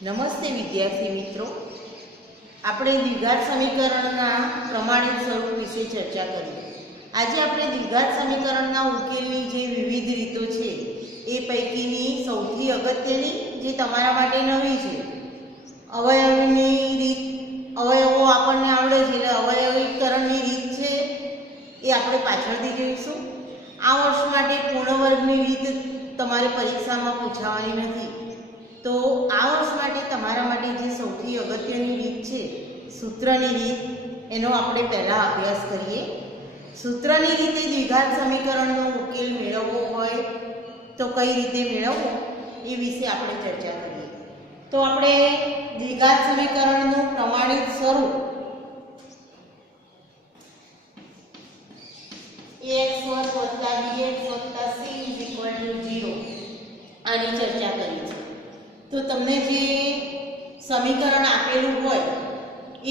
નમસ્તે વિદ્યાર્થી મિત્રો, આપણે દ્વિઘાત સમીકરણના પ્રમાણિત સ્વરૂપ વિશે ચર્ચા કરી. આજે આપણે દ્વિઘાત સમીકરણના ઉકેલની જે વિવિધ રીતો છે એ પૈકીની સૌથી અગત્યની જે તમારા માટે નવી છે, અવયવની રીત. અવયવો આપણને આવડે છે એટલે અવયવીકરણની રીત છે એ આપણે પાછળથી જોઈશું. આ વર્ષ માટે પૂર્ણ વર્ગની રીત તમારે પરીક્ષામાં પૂછાવાની નથી. તો આ વર્ષ માટે તમારા માટે જે સૌથી અગત્યની રીત છે, સૂત્રની રીત, એનો આપણે પહેલાં અભ્યાસ કરીએ. સૂત્રની રીતે દ્વિઘાત સમીકરણનો ઉકેલ મેળવવો હોય તો કઈ રીતે મેળવવો એ વિશે આપણે ચર્ચા કરીએ. તો આપણે દ્વિઘાત સમીકરણનું પ્રમાણિત સ્વરૂપ ax² + bx + c = 0 આની ચર્ચા કરી છે. તો તમને જે સમીકરણ આપેલું હોય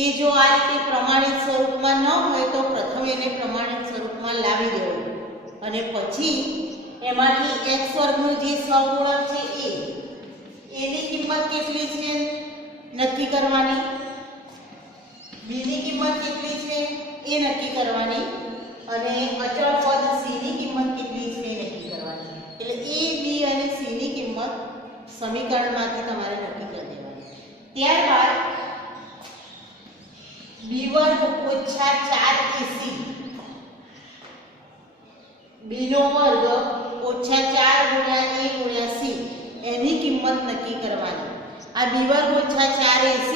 એ જો આ રીતે પ્રમાણિત સ્વરૂપમાં ન હોય તો પ્રથમ એને પ્રમાણિત સ્વરૂપમાં લાવી દેવું અને પછી એમાંથી x² નું જે સહગુણક છે એની કિંમત કેટલી છે નક્કી કરવાની, b ની કિંમત કેટલી છે એ નક્કી કરવાની અને અચળ પદ c ની કિંમત કેટલી છે એ નક્કી કરવાની. એટલે a, b અને c ની કિંમત સમીકરણમાંથી તમારે નક્કી કરી દેવાની. ત્યારબાદ b² - 4ac b² - 4 × a × c એની કિંમત નક્કી કરવાની. આ b² - 4ac,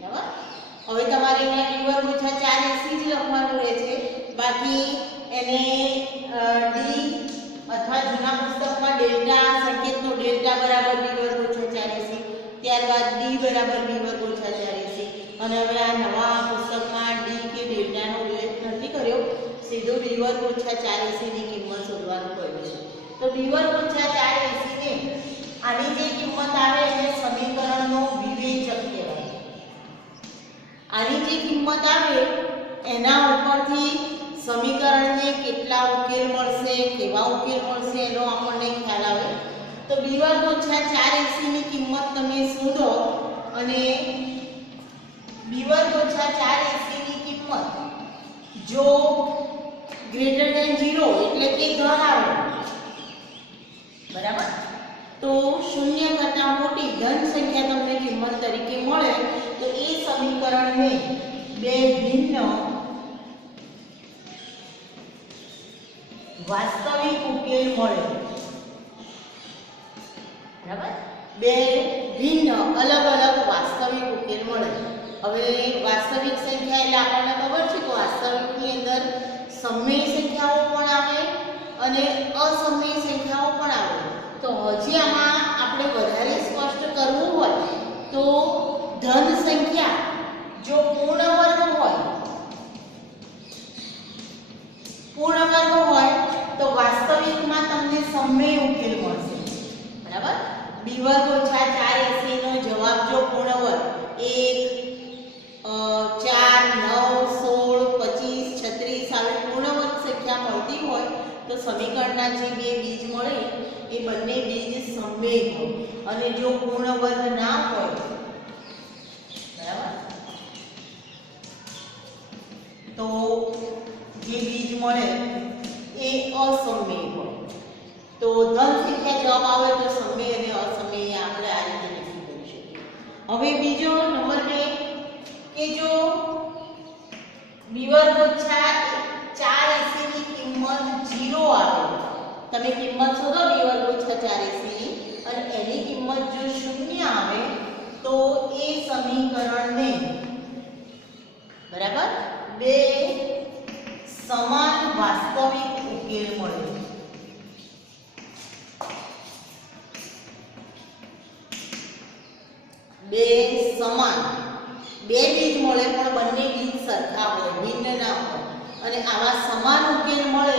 બરાબર. હવે તમારે અહીંયા b² - 4ac જ લખવાનું રહે છે. બાકી એને d અથવા જૂના પુસ્તકમાં ડેલ્ટા સંકેતનો ડેલ્ટા બરાબર b² - 4ac, ત્યારબાદ d બરાબર b² - 4ac અને હવે આ નવા પુસ્તકમાં d કે ડેલ્ટાનો ઉલ્લેખ નથી કર્યો, સીધો b² - 4ac ની કિંમત શોધવાનું કહ્યું છે. તો b² - 4ac ને આની જે કિંમત આવે એને સમીકરણનો વિવેચક કહેવાય. આની જે કિંમત આવે એના ઉપરથી સમીકરણને કેટલા ઉકેલ મળશે, કેવા ઉકેલ મળશે એનો આપણને ખ્યાલ આવે. તો b² - 4ac ની કિંમત તમે શોધો અને b² - 4ac ની કિંમત જો > 0 એટલે કે ધન આવે, બરાબર, તો 0 કરતા મોટી ધન સંખ્યા તમને કિંમત તરીકે મળે તો એ સમીકરણને બે ભિન્ન વાસ્તવિક ઉકેલ મળે, બરાબર. બે ભિન્ન અલગ અલગ વાસ્તવિક ઉકેલ મળે. હવે વાસ્તવિક સંખ્યા એટલે આપણને ખબર છે કે વાસ્તવિકની અંદર સમય સંખ્યાઓ પણ આવે અને અસમય સંખ્યાઓ પણ આવે. તો હજી આમાં આપણે વધારે સ્પષ્ટ કરવું હોય તો ધન સંખ્યા જો પૂર્ણ વર્ગ હોય તો વાસ્તવિકમાં તમને સમય ઉકેલ મળશે, બરાબર. b² - 4ac નો જવાબ જો પૂર્ણ વર્ગ 1, 4, 9, 16, 25, 36 આવી પૂર્ણ વર્ગ સંખ્યા મળતી હોય તો સમીકરણના જે બે બીજ મળે એ બંને બીજ સમય હોય. અને જો પૂર્ણ વર્ગ ના હોય, બરાબર, તો જે બીજ મળે એ અસમય હોય. તો ધન સંખ્યા જવાબ આવે તો સમય અને અસમય આપણે આ રીતે નક્કી કરી શકીએ. હવે બીજો નંબર 2 કે જો b² - 4ac ની કિંમત 0 આવે, તમે કિંમત શોધો b² - 4ac અને એની કિંમત જો 0 આવે તો એ સમીકરણને, બરાબર, બે સમાન વાસ્તવિક ઉકેલ મળે. બે સમાન બે બીજ મળે પણ બંને બીજ સરખા હોય, ભિન્ન ના હોય અને આવા સમાન ઉકેલ મળે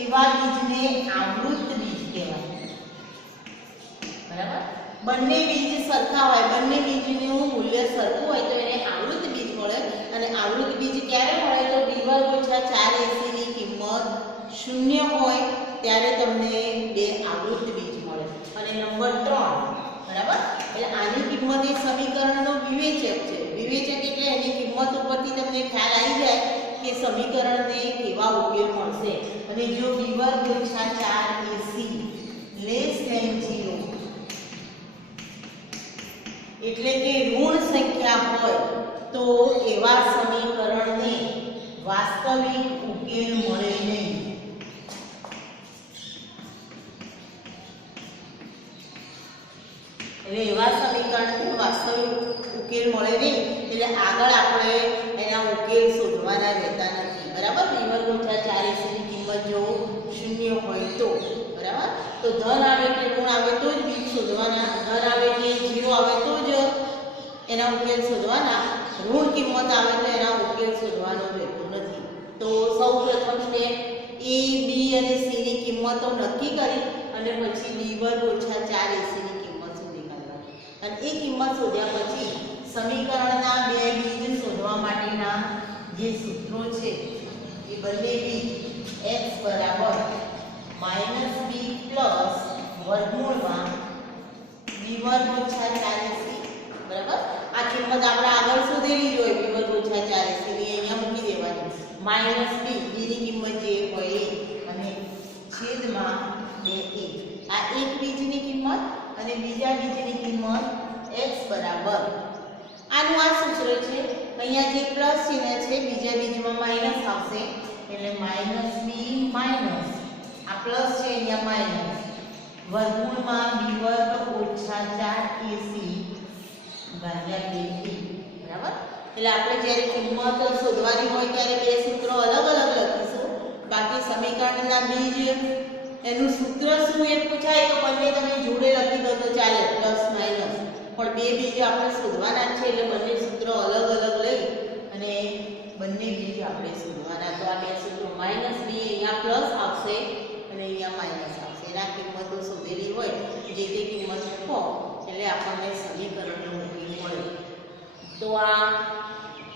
એવા બીજને આવૃત બીજ કહેવાય, બરાબર. બંને બીજ સરખા હોય, બંને બીજનું મૂલ્ય સરખું હોય તો એને આવૃત બીજ મળે અને આવૃત બીજ ક્યારે મળે તો b² - 4ac ની કિંમત 0 હોય ત્યારે તમને બે આવૃત બીજ મળે. અને નંબર 3, બરાબર, એટલે આની કિંમત એ વિવેચક એટલે એની કિંમત ઉપરથી તમને ખ્યાલ આવી જાય કે સમીકરણને કેવા ઉકેલ મળશે. અને જો b વર્ગ ઓછા 4ac લેસ ધેન 0 એટલે કે ઋણ સંખ્યા હોય તો એવા સમીકરણને વાસ્તવિક ઉકેલ મળે નહીં. એટલે એવા સમીકરણને વાસ્તવિક ઉકેલ મળે નહીં એટલે આગળ આપણે એના ઉકેલ શોધવાના રહેતા નથી. બરાબર. b વર્ગ ઓછા 4ac ની કિંમત જો 0 હોય તો બરાબર. તો ધન આવે કે ઋણ આવે તો જ બીજ શોધવાના, ધન આવે કે 0 આવે તો જ એના ઉકેલ શોધવાના, ઋણ કિંમત આવે તો એના ઉકેલ શોધવાનો રહેતો નથી. તો સૌપ્રથમ સ્ટેપ a b અને c ની કિંમતો નક્કી કરી અને પછી b વર્ગ ઓછા 4ac ની કિંમત શોધી કાઢવાની. અને એ કિંમત શોધ્યા પછી સમીકરણના બે બીજ શોધવા માટેના જે સૂત્રો છે એ બંને બીજ x બરાબર -b પ્લસ વર્ગમૂળમાં b વર્ગ ઓછા 4ac બરાબર. આ કિંમત આપણે આગળ શોધેલી જ હોય b વર્ગ ઓછા 4ac ની અહીંયા મૂકી દેવાની -b b ની કિંમત જે હોય એ અને છેદમાં 2a. આ એક બીજની કિંમત અને બીજા બીજની કિંમત x બરાબર આનું આ સૂત્ર છે. અહીંયા જે પ્લસ ચિહ્ન છે બીજા બીજમાં માઈનસ આવશે એટલે -b માઈનસ આ પ્લસ છે અહીંયા માઈનસ વર્ગમૂળમાં b વર્ગ ઓછા 4ac ભાગ્યા 2a બરાબર. એટલે આપણે જ્યારે કિંમત શોધવાની હોય ત્યારે બે સૂત્રો અલગ અલગ લખીશું. બાકી સમીકરણના બીજ એનું સૂત્ર શું એ પૂછાય તો બંને તમે જોડે લખી દો તો ચાલે પ્લસ માઈનસ. પણ બે બીજ આપણે શોધવાના છે એટલે બંને સૂત્રો અલગ અલગ લઈ અને બંને બીજ આપણે શોધવાના. તો આ બે સૂત્રો -b અહીંયા પ્લસ આવશે અને અહીંયા માઈનસ આવશે. એના કિંમતો શોધેલી હોય જે તે કિંમત મૂકો એટલે આપણને સમીકરણનો ઉકેલ મળે. તો આ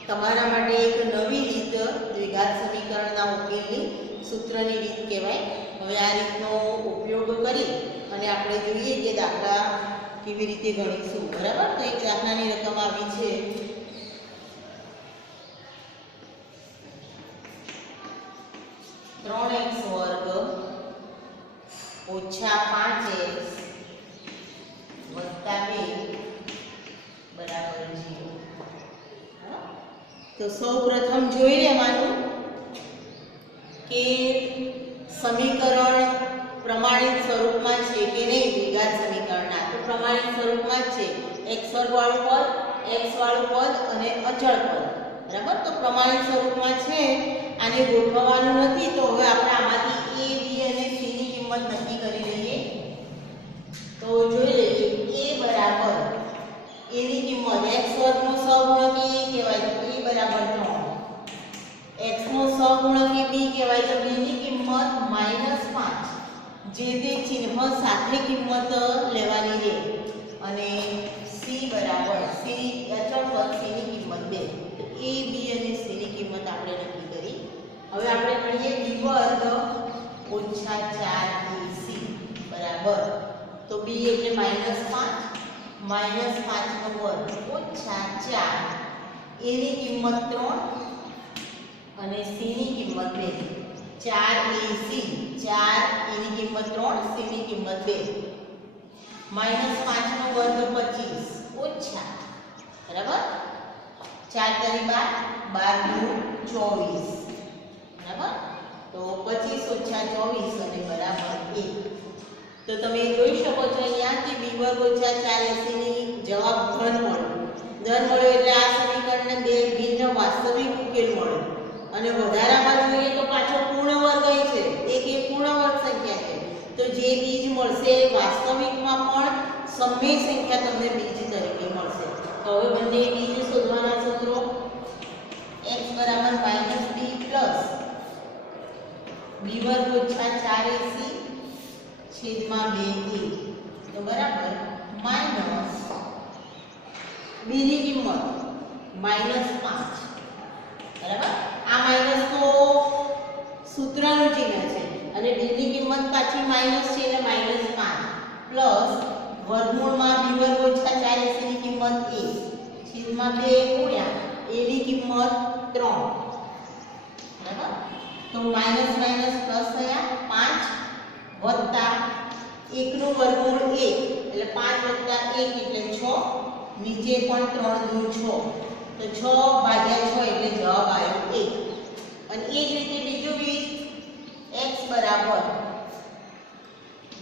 તમારા માટે એક નવી રીત દ્વિઘાત સમીકરણના ઉકેલની સૂત્રની રીત કહેવાય. હવે આ રીતનો ઉપયોગ કરી અને આપણે જોઈએ કે દાખલા કેવી રીતે ગણીશું. બરાબર. તો એક દાખલાની રકમ આવી છે 3x વર્ગ ઓછા 5x વત્તા 2 બરાબર 0. તો સૌપ્રથમ જોઈ લેવાનું કે સમીકરણ પ્રમાણિત સ્વરૂપમાં છે કે નહીં. દ્વિઘાત સમીકરણના તો પ્રમાણિત સ્વરૂપમાં જ છે. x વર્ગ વાળું પદ, x વાળું પદ અને અચળ પદ બરાબર. તો પ્રમાણિત સ્વરૂપમાં છે. આને ગોઠવવાનું નથી તો હવે આપણે આમાંથી a b અને c ની કિંમત નક્કી કરી લઈએ. તો જોઈ લઈએ a બરાબર a ની કિંમત x વર્ગનો સહગુણક a કહેવાય તો a બરાબર 3, x નો સહગુણક b કહેવાય તો b ની કિંમત -5 જે તે ચિહ્ન સાથે કિંમત લેવાની છે. અને c બરાબર c અચળ પદ c ની કિંમત 2. તો a b અને c ની કિંમત આપણે નક્કી કરી. હવે આપણે ગણીએ b વર્ગ ઓછા 4ac બરાબર. તો b એટલે -5 નો વર્ગ ઓછા 4 a ની કિંમત 3 અને c ની કિંમત 2. 4ac 4 a ની કિંમત 3 c ની કિંમત 2 -5 નો વર્ગ 25 ઓછા બરાબર 4 તરી 12 નું 24 બરાબર. તો 25 ઓછા 24 અને બરાબર 1. તો તમે જોઈ શકો છો અહીંયા કે b વર્ગ ઓછા 4ac ની જવાબ ધન મળ્યો. ધન મળ્યો એટલે આ સમીકરણને બે ભિન્ન વાસ્તવિક ઉકેલ મળ્યો. અને વધારામાં જોઈએ તો પાછો પૂર્ણ વર્ગ છે. એક એ પૂર્ણ વર્ગ સંખ્યા છે. તો જે બીજ મળશે વાસ્તવિકમાં પણ સમય સંખ્યા તમને બીજ તરીકે મળશે. તો હવે બંને બીજ શોધવાના સૂત્રો x બરાબર -b પ્લસ b વર્ગ ઓછા 4ac છેદમાં 2a તો બરાબર માઈનસ b ની કિંમત -5 બરાબર. આ માઈનસ તો સૂત્રનું ચિહ્ન છે અને b ની કિંમત પાછી માઈનસ છે એટલે -5 પ્લસ વર્ગમૂળમાં b વર્ગ ઓછા 4ac ની કિંમત a છેદમાં 2 ગુણ્યા a ની કિંમત 3, બરાબર. તો માઈનસ માઈનસ પ્લસ થયા 5 વત્તા 1 નું વર્ગમૂળ 1 એટલે 5 વત્તા 1 એટલે 6, નીચે પણ 3 દૂર 6, તો 6 ભાગ્યા 6 એટલે જવાબ આવ્યો 1. અને એ જ રીતે બીજું બી x બરાબર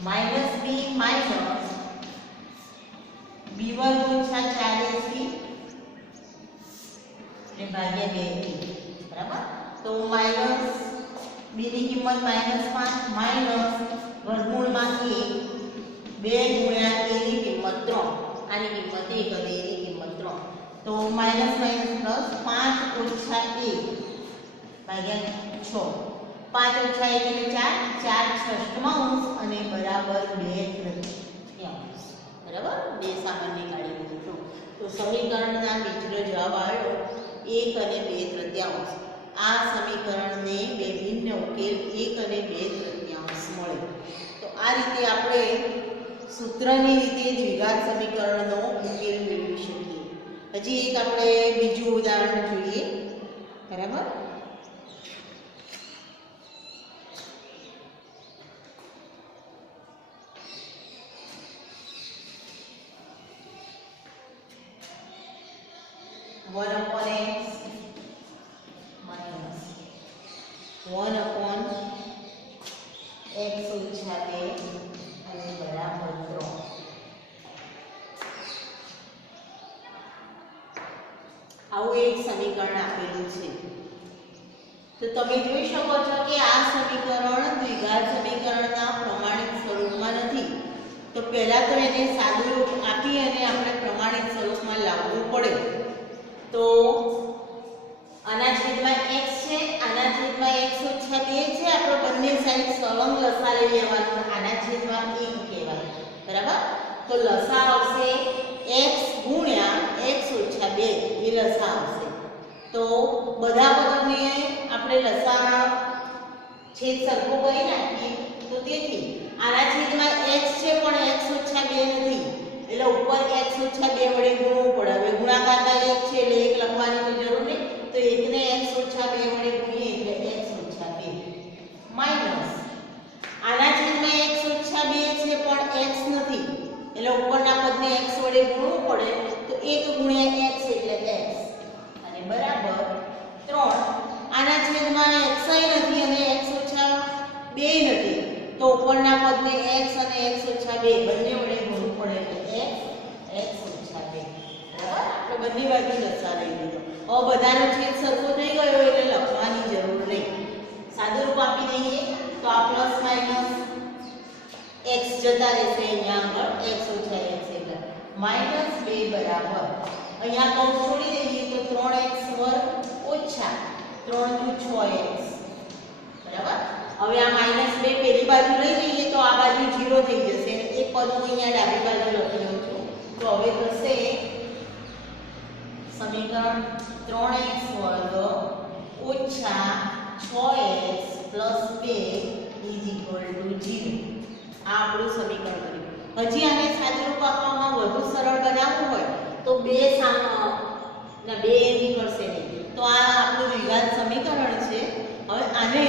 માઈનસ b માઈનસ b વર્ગ ઓછા 4ac એટલે ભાગ્યા 2a, બરાબર. તો માઈનસ b ની કિંમત -5 માઈનસ વર્ગમૂળમાં 1 2 ગુણ્યા a ની કિંમત 3, આની કિંમત 1 અને a ની કિંમત 3, તો માઈનસ માઈનસ પ્લસ 5 ઓછા 1 ભાગ્યા 6, 5 ઓછા 1 એટલે 4, 4 છઠ્ઠાંશ અને બરાબર 2 તૃતીયાંશ, બરાબર. 2 સામાન્ય કાઢી લીધું. તો સમીકરણના બીજો જવાબ આવ્યો 1 અને 2 તૃતીયાંશ. આ સમીકરણને બે ભિન્ન ઉકેલ 1 અને 2 તૃતીયાંશ મળે. તો આ રીતે આપણે સૂત્રની રીતે દ્વિઘાત સમીકરણનો ઉકેલ મેળવી શકીએ. હજી એક આપણે બીજું ઉદાહરણ જોઈએ, બરાબર. One upon x minus 1 upon x ઓછા 2 અને બરાબર 3. આવું એક સમીકરણ આપેલું છે. તો તમે જોઈ શકો છો કે આ સમીકરણ દ્વિઘાત સમીકરણના પ્રમાણિત સ્વરૂપમાં નથી. તો પહેલા તો એને સાદું રૂપ આપી અને આપણે પ્રમાણિત સ્વરૂપમાં લાવવું પડે. તો આના છેદમાં x છે, આના છેદમાં x ઓછા 2 છે. આપણે બંને સાઈડ સળંગ લસા લઈ લેવાનું. આના છેદમાં 1 કહેવાય, બરાબર. તો લસા આવશે x ગુણ્યા x ઓછા 2, એ લસા આવશે. તો બધા પદોને આપણે લસા છેદ સરખો કરી નાખીએ. તો તેથી આના છેદમાં x છે પણ x ઓછા 2 નથી, એટલે ઉપર x ઓછા 2 વડે ગુણવું પડે. હવે ગુણાકારમાં 1 છે એટલે 1 લખવાની કોઈ જરૂર નહીં. તો 1 ને x ઓછા 2 વડે ગુણીએ એટલે x ઓછા 2 માઈનસ આના છેદમાં x ઓછા 2 છે પણ x નથી, એટલે ઉપરના પદને x વડે ગુણવું પડે. તો 1 ગુણ્યા x એટલે x અને બરાબર 3. આના છેદમાં x નથી અને x ઓછા 2 નથી, તો ઉપરના પદને x અને x ઓછા 2 બંને વડે ગુણવું પડે એટલે x ઓછા 2, બરાબર. આપણે બંને બાજુ લસા લઈ લીધો. હવે બધાનો છેદ સરખો થઈ ગયો એટલે લખવાની જરૂર નહીં. સાદું રૂપ આપી દઈએ તો આ પ્લસ માઈનસ x જતા રહેશે. અહીંયા આગળ x ઓછા x એટલે -2 બરાબર અહીંયા કૌંસ છોડી દઈએ તો 3x વર્ગ ઓછા 3 × 6x, બરાબર. હવે આ -2 પેલી બાજુ લઈ જઈએ તો આ બાજુ 0 થઈ જશે. એક પદ હું અહીંયા ડાબી બાજુ લખી દઉં છું. તો હવે થશે સમીકરણ 3x વર્ગ ઓછા 6x પ્લસ 2 = 0. આ આપણું સમીકરણ બન્યું. હજી આને સાદુરૂપ આપવામાં વધુ સરળ બનાવવું હોય તો બે નીકળશે નહીં. તો આ આપણું દ્વિઘાત સમીકરણ છે. હવે આને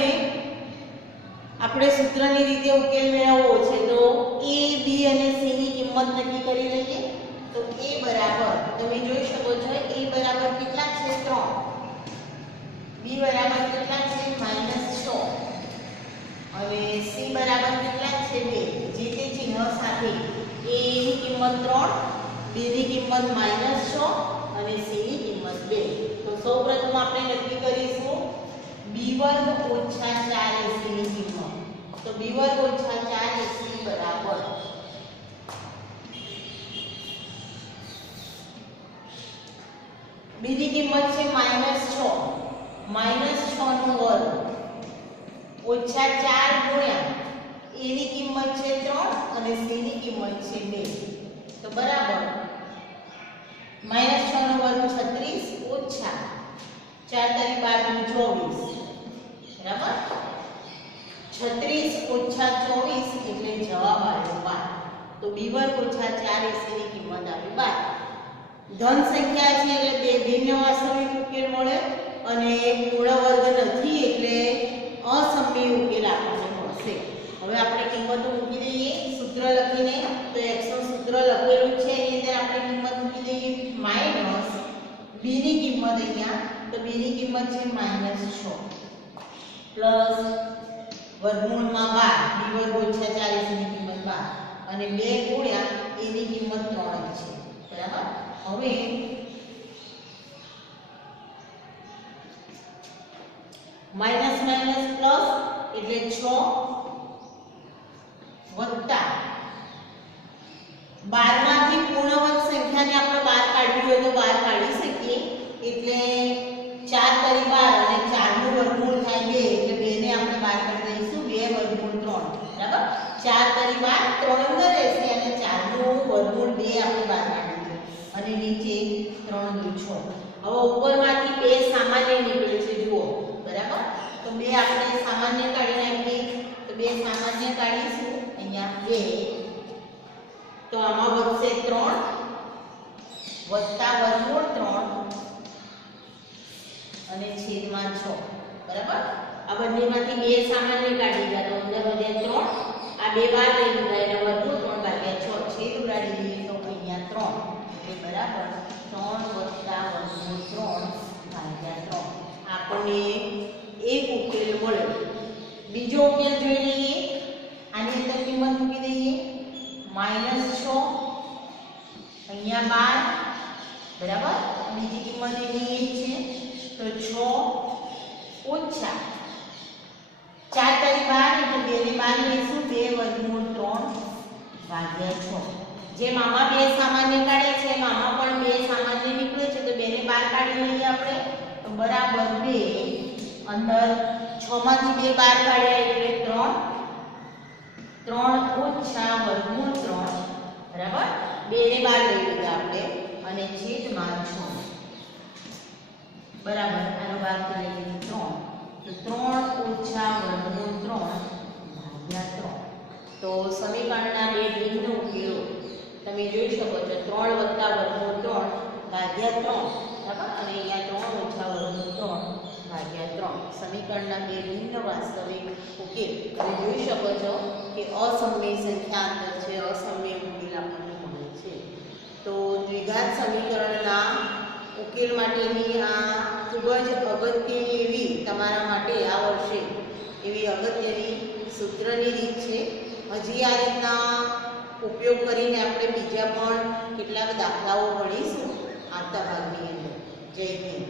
આપણે સૂત્રની રીતે ઉકેલ મેળવવો છે. તો a b અને c ની કિંમત નક્કી કરી લઈએ. તો a બરાબર તમે જોઈ શકો છો a બરાબર કેટલા છે 3, b બરાબર કેટલા છે -6 અને c બરાબર કેટલા છે 2. જે તે ચિહ્ન સાથે a ની કિંમત 3, b ની કિંમત -6 અને c ની કિંમત 2. તો સૌપ્રથમ આપણે નક્કી કરીશું b વર્ગ ઓછા 4ac ની કિંમત. તો b વર્ગ ઓછા 4ac બરાબર b ની કિંમત છે -6 નો વર્ગ ઓછા 4 ગુણ્યા a ની કિંમત છે 3 અને c ની કિંમત છે 2. તો બરાબર -6 નો વર્ગ 36 ઓછા 4 તારી 12 નું 24, બરાબર. 36 ઓછા 24 એટલે જવાબ આવ્યો 12. તો b વર્ગ ઓછા 4ac ની કિંમત આવી 12. ધન સંખ્યા છે એટલે બે ભિન્ન વાસ્તવિક ઉકેલ મળે અને પૂર્ણ વર્ગ નથી એટલે અસમમિત ઉકેલ આપણને મળશે. હવે આપણે કિંમતો મૂકી દઈએ સૂત્ર લખીને. તો x નું સૂત્ર લખેલું છે એની અંદર આપણે કિંમત મૂકી દઈએ માઈનસ b ની કિંમત અહીંયા. તો b ની કિંમત છે -6 પ્લસ વર્ગમૂળમાં 12 b વર્ગ ઓછા 40 ની કિંમત 12 અને 2 ગુણ્યા a ની કિંમત 3 છે. બરાબર. હવે માઈનસ માઈનસ પ્લસ એટલે 6 વત્તા 12 માંથી પૂર્ણવર્ગ સંખ્યાને આપણે બહાર કાઢવી હોય તો બહાર કાઢી શકીએ. એટલે 4 તરી 12 અને 4 નું વર્ગમૂળ થાય 2 એટલે 2 ને આપણે બહાર કાઢી દઈશું. 2 વર્ગમૂળ 3. બરાબર. 4 તરી 12 3 અંદર રહેશે અને 4 નું વર્ગમૂળ 2 આપણે બહાર કાઢીશું અને નીચે 3 દુ 6. હવે ઉપરમાંથી 2 સામાન્ય નીકળે છે જુઓ. બરાબર. તો 2 આપણે સામાન્ય કાઢી નાખીએ. તો 2 સામાન્ય કાઢીશું અહીંયા 2. તો આમાં વધશે 3 વત્તા વર્ગમૂળ 3 અને છેદમાં 6. બરાબર. આ બંનેમાંથી 2 સામાન્ય કાઢી ગયા તો અંદર વધ્યા 3. આ 2 બાર લઈ લીધા એટલે વર્ગમૂળ 3 ભાગ્યા 6 છેદ ઉડાડી દઈએ તો અહીંયા 3 એટલે બરાબર 3 વત્તા વર્ગમૂળ 3 ભાગ્યા 3. આપણને એક ઉકેલ મળ્યો. બીજો ઉકેલ જોઈ લઈએ. આની અંદર કિંમત મૂકી દઈએ -6 અહીંયા 12. બરાબર. બીજી કિંમત એની છે તો 6 ઓછા 4 તરી 12 એટલે 2 ને 12 લઈશું 2 વર્ગમૂળ 3 ભાગ્યા 6. જેમ આમાં 2 સામાન્ય કાઢે છે એમ આમાં પણ 2 સામાન્ય નીકળે છે તો 2 ને 12 કાઢી લઈએ આપણે. તો બરાબર 2 અંદર 6 માંથી 2 12 કાઢ્યા એટલે 3 ઓછા વર્ગમૂળ 3. બરાબર. 2 ને 12 લઈ લીધા આપણે અને છેદમાં 6. બરાબર. આનો ભાગ કરી લઈએ 3. તો 3 ઓછા વર્ગમૂળ 3 ભાગ્યા 3. તો સમીકરણના બે ભિન્ન ઉકેલો તમે જોઈ શકો છો. 3 વત્તા વર્ગમૂળ 3 ભાગ્યા 3. બરાબર. અને અહીંયા 3 ઓછા વર્ગમૂળ 3 ભાગ્યા 3. સમીકરણના બે ભિન્ન વાસ્તવિક ઉકેલ તમે જોઈ શકો છો કે અસમમિત સંખ્યા અંદર છે. અસમમિત ઉકેલ આપણને મળે છે. તો દ્વિઘાત સમીકરણના ઉકેલ માટેની આ ખૂબ જ અગત્યની એવી તમારા માટે આ વર્ષે એવી અગત્યની સૂત્રની રીત છે. હજી આ રીતના ઉપયોગ કરીને આપણે બીજા પણ કેટલાક દાખલાઓ ભણીશું આવતા ભાગની અંદર. જય હિન્દ.